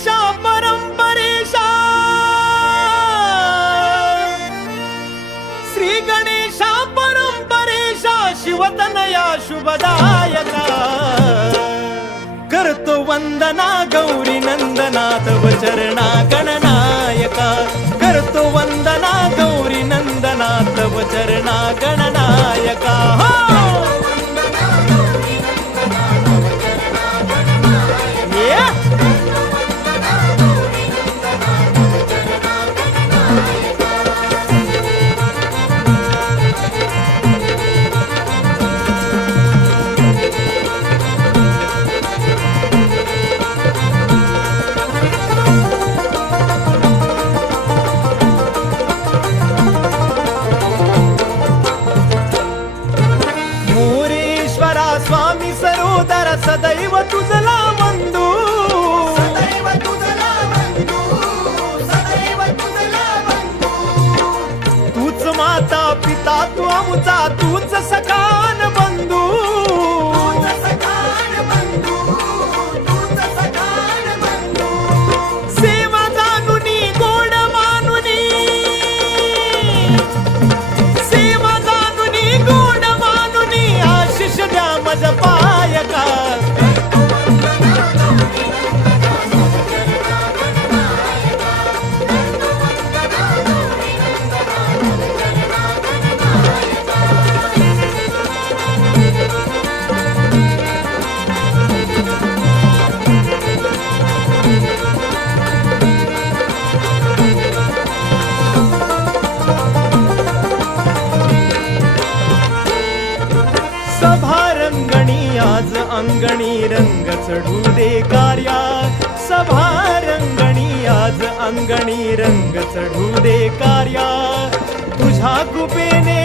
गणेशा परंपरेशा, श्री गणेशा परंपरेशा, शिवतनया शुभदायका, करतो वंदना गौरी नंदना तव चरणा गणनायका, करतो वंदना गौरी नंदना तव चरणा गणनायका. स्वामी सरोदर सदैव तुझला वंदू, सदैव तुझला वंदू, सदैव तुझला वंदू. तूच माता पिता तू आमचा, तूच सखान बंधू, तूच सखान बंधू, तूच सखान बंधू. सेवा जानुनी गोड मानुनी, सेवा जानुनी गोड मानुनी, आशिष द्या मज पायका. सभा रंगणी आज अंगणी रंग चढू दे कार्या, सभा रंगणी आज अंगणी रंग चढू दे कार्या, तुझ्या कृपेने